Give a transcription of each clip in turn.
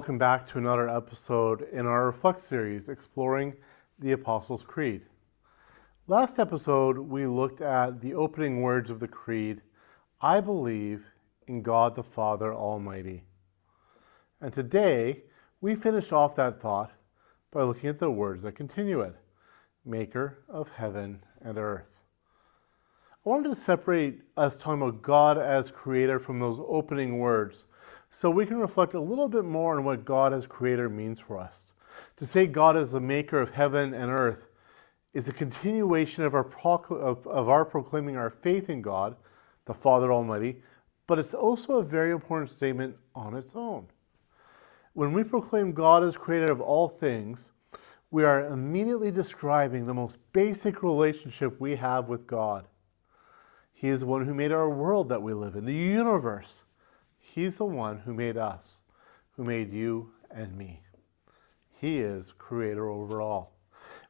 welcome back to another episode in our Reflect series exploring the Apostles' Creed. Last episode, we looked at the opening words of the Creed, I believe in God the Father Almighty. And today, we finish off that thought by looking at the words that continue it, Maker of heaven and earth. I wanted to separate us talking about God as creator from those opening words so we can reflect a little bit more on what God as creator means for us. To say God is the maker of heaven and earth is a continuation of our proclaiming our faith in God, the Father Almighty, but it's also a very important statement on its own. When we proclaim God as creator of all things, we are immediately describing the most basic relationship we have with God. He is the one who made our world that we live in, the universe. He's the one who made us, who made you and me. He is creator over all.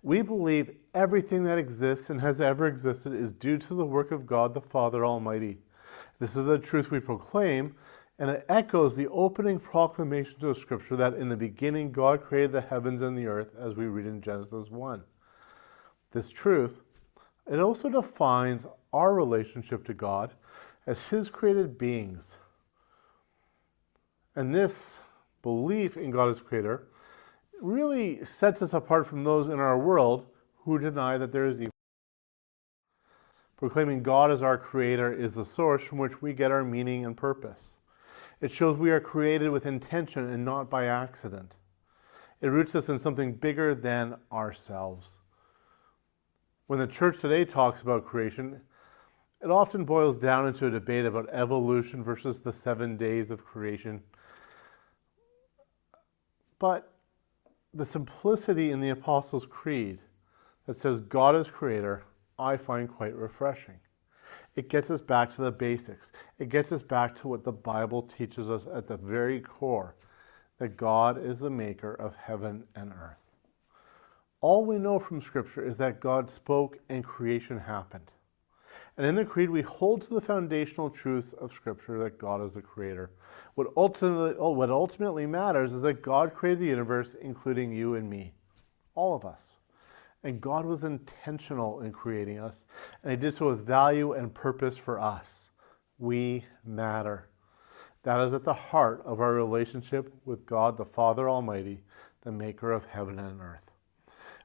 We believe everything that exists and has ever existed is due to the work of God the Father Almighty. This is the truth we proclaim, and it echoes the opening proclamations of Scripture that in the beginning God created the heavens and the earth, as we read in Genesis 1. This truth, it also defines our relationship to God as His created beings. And this belief in God as creator really sets us apart from those in our world who deny that there is evil. Proclaiming God as our creator is the source from which we get our meaning and purpose. It shows we are created with intention and not by accident. It roots us in something bigger than ourselves. When the church today talks about creation, it often boils down into a debate about evolution versus the 7 days of creation. But the simplicity in the Apostles' Creed that says God is creator, I find quite refreshing. It gets us back to the basics. It gets us back to what the Bible teaches us at the very core, that God is the maker of heaven and earth. All we know from Scripture is that God spoke and creation happened. And in the Creed, we hold to the foundational truths of Scripture that God is the creator. What ultimately matters is that God created the universe, including you and me, all of us. And God was intentional in creating us, and He did so with value and purpose for us. We matter. That is at the heart of our relationship with God, the Father Almighty, the maker of heaven and earth.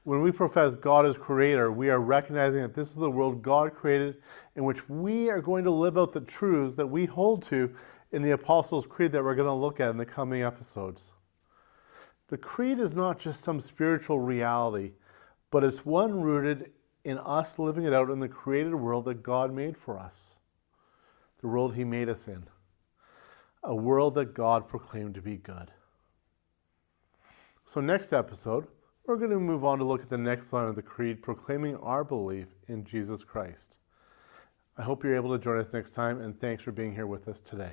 When we profess God as creator, we are recognizing that this is the world God created in which we are going to live out the truths that we hold to in the Apostles' Creed that we're going to look at in the coming episodes. The Creed is not just some spiritual reality, but it's one rooted in us living it out in the created world that God made for us, the world He made us in, a world that God proclaimed to be good. So next episode, we're going to move on to look at the next line of the Creed, proclaiming our belief in Jesus Christ. I hope you're able to join us next time, and thanks for being here with us today.